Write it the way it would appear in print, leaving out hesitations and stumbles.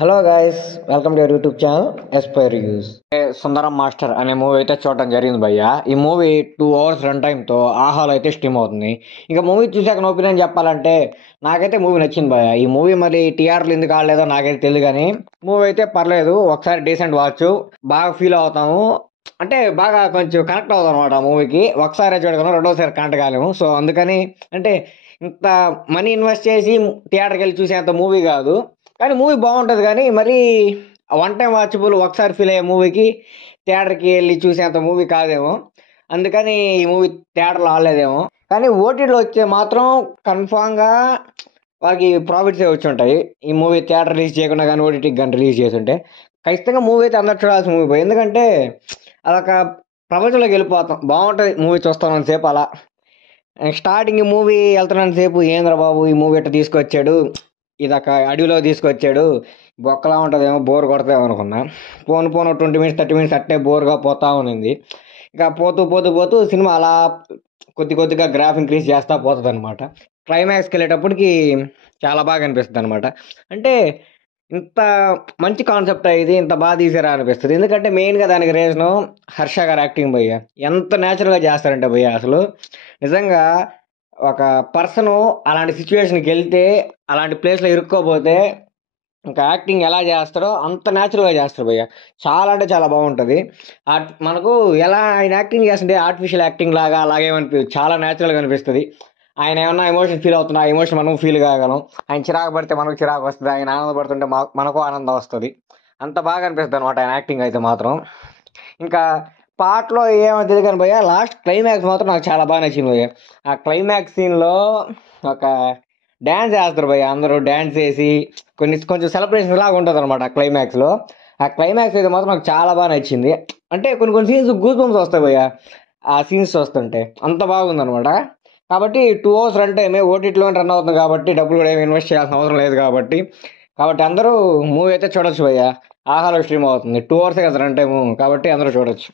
Hello guys, welcome to your YouTube channel Aspire reviews. Sundaram master అనే movie అయితే చూడటం జరిగింది భయ్య. ఈ మూవీ 2 hours రన్ టైంతో ఆహాలో అయితే స్ట్రీమ్ అవుతుంది. ఇంకా మూవీ చూసాక నా ఒపీనియన్ చెప్పాలంటే నాకైతే మూవీ నచ్చింది భయ్య. ఈ మూవీ మరి థియేటర్లు ఎందుకు ఆడలేదో నాకైతే తెలియదు, కానీ మూవీ అయితే పర్లేదు, ఒకసారి డీసెంట్ వాచ్, బాగా ఫీల్ అవుతాము. అంటే బాగా కొంచెం కనెక్ట్ అవుతాం అనమాట ఆ మూవీకి. ఒకసారి చూడగలం, రెండోసారి కనెక్ట్ కాలేము. సో అందుకని అంటే ఇంత మనీ ఇన్వెస్ట్ చేసి థియేటర్కి వెళ్ళి చూసేంత మూవీ కాదు, కానీ మూవీ బాగుంటుంది. కానీ మరి వన్ టైం వాచబుల్, ఒకసారి ఫీల్ అయ్యే మూవీకి థియేటర్కి వెళ్ళి చూసేంత మూవీ కాదేమో. అందుకని ఈ మూవీ థియేటర్లో ఆడలేదేమో. కానీ ఓటీటీలో వచ్చే మాత్రం కన్ఫామ్గా వాళ్ళకి ప్రాఫిట్సే వచ్చి ఉంటాయి. ఈ మూవీ థియేటర్ రిలీజ్ చేయకుండా కానీ ఓటీటీకి కానీ రిలీజ్ చేస్తుంటే ఖచ్చితంగా మూవీ అయితే అందరు చూడాల్సిన మూవీ పోయి. ఎందుకంటే అదొక ప్రపంచంలోకి వెళ్ళిపోతాం. బాగుంటుంది మూవీ చూస్తాం సేపు అలా. స్టార్టింగ్ మూవీ వెళ్తున్నంత సేపు ఏంద్ర బాబు ఈ మూవీ ఎట్లా తీసుకొచ్చాడు, ఇదొక అడవిలో తీసుకొచ్చాడు, బొక్కలా ఉంటుందేమో, బోర్ కొడతామో అనుకున్నా. పోను 20 minutes 30 minutes అట్టే బోర్గా పోతా ఉన్నింది. ఇక పోతూ పోతూ పోతూ సినిమా అలా కొద్దిగా గ్రాఫ్ ఇంక్రీజ్ చేస్తూ పోతుంది అనమాట. క్లైమాక్స్కి వెళ్ళేటప్పటికి చాలా బాగా అనిపిస్తుంది అనమాట. అంటే ఇంత మంచి కాన్సెప్ట్ ఇది, ఇంత బాగా తీసారా అనిపిస్తుంది. ఎందుకంటే మెయిన్గా దానికి రీజను హర్ష గారు యాక్టింగ్ భయ్య. ఎంత న్యాచురల్గా చేస్తారంటే భయ్య, అసలు నిజంగా ఒక పర్సన్ అలాంటి సిచ్యువేషన్కి వెళ్తే, అలాంటి ప్లేస్లో ఇరుక్కోపోతే ఇంకా యాక్టింగ్ ఎలా చేస్తారో అంత న్యాచురల్గా చేస్తారు భయ్య. చాలా అంటే చాలా బాగుంటుంది. మనకు ఎలా ఆయన యాక్టింగ్ చేస్తుంటే ఆర్టిఫిషియల్ యాక్టింగ్ లాగా అలాగేమనిపించదు, చాలా న్యాచురల్గా అనిపిస్తుంది. ఆయన ఏమన్నా ఎమోషన్ ఫీల్ అవుతున్నా ఆ ఎమోషన్ మనం ఫీల్ కాగలం. ఆయన చిరాకు పడితే మనకు చిరాకు వస్తుంది, ఆయన ఆనందపడుతుంటే మనకు ఆనందం వస్తుంది. అంత బాగా అనిపిస్తుంది అనమాట ఆయన యాక్టింగ్ అయితే మాత్రం. ఇంకా పాటలో ఏమో తెలియదు కానీ భయ్య, లాస్ట్ క్లైమాక్స్ మాత్రం నాకు చాలా బాగా నచ్చింది భయ్య. ఆ క్లైమాక్స్ సీన్లో ఒక డ్యాన్స్ వేస్తారు భయ్య, అందరూ డ్యాన్స్ వేసి కొంచెం సెలబ్రేషన్ లాగా ఉంటుంది అనమాట ఆ క్లైమాక్స్లో. ఆ క్లైమాక్స్ అయితే మాత్రం నాకు చాలా బాగా నచ్చింది. అంటే కొన్ని సీన్స్ గూస్ బంప్స్ వస్తాయి భయ్య ఆ సీన్స్ చూస్తుంటే, అంత బాగుందనమాట. కాబట్టి 2 hours రన్ టైమే, ఓటీటీలో రన్ అవుతుంది కాబట్టి డబ్బులు కూడా ఏమి ఇన్వెస్ట్ చేయాల్సిన అవసరం లేదు. కాబట్టి అందరూ మూవీ అయితే చూడొచ్చు భయ్య. ఆహాలో స్ట్రీమ్ అవుతుంది, 2 hours కదా రన్ టైము, కాబట్టి అందరూ చూడొచ్చు.